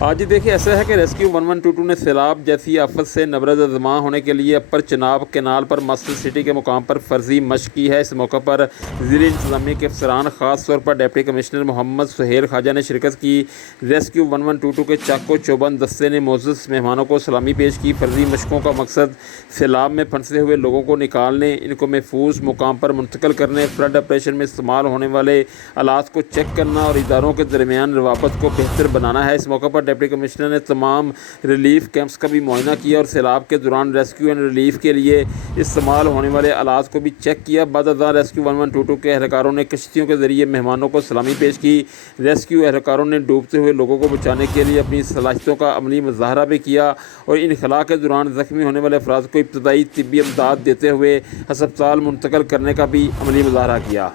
آج دیکھیے ایسا ہے کہ ریسکیو 1122 نے سیلاب جیسی آفت سے نبرد ازماں ہونے کے لیے اپر چناب کینال پر مسجد سٹی کے مقام پر فرضی مشق کی ہے۔ اس موقع پر ضلع انتظامیہ کے افسران، خاص طور پر ڈپٹی کمشنر محمد سہیل خواجہ نے شرکت کی۔ ریسکیو 1122 کے چاقو چوبند دستے نے معزز مہمانوں کو سلامی پیش کی۔ فرضی مشقوں کا مقصد سیلاب میں پھنسے ہوئے لوگوں کو نکالنے، ان کو محفوظ مقام پر منتقل کرنے، فلڈ آپریشن میں استعمال ہونے والے آلات کو چیک کرنا اور اداروں کے درمیان روابط کو بہتر بنانا ہے۔ اس موقع پر ڈپٹی کمشنر نے تمام ریلیف کیمپس کا بھی معائنہ کیا اور سیلاب کے دوران ریسکیو اینڈ ریلیف کے لیے استعمال ہونے والے آلات کو بھی چیک کیا۔ بعد ازاں ریسکیو 1122 کے اہلکاروں نے کشتیوں کے ذریعے مہمانوں کو سلامی پیش کی۔ ریسکیو اہلکاروں نے ڈوبتے ہوئے لوگوں کو بچانے کے لیے اپنی صلاحیتوں کا عملی مظاہرہ بھی کیا اور انخلاء کے دوران زخمی ہونے والے افراد کو ابتدائی طبی امداد دیتے ہوئے ہسپتال منتقل کرنے کا بھی عملی مظاہرہ کیا۔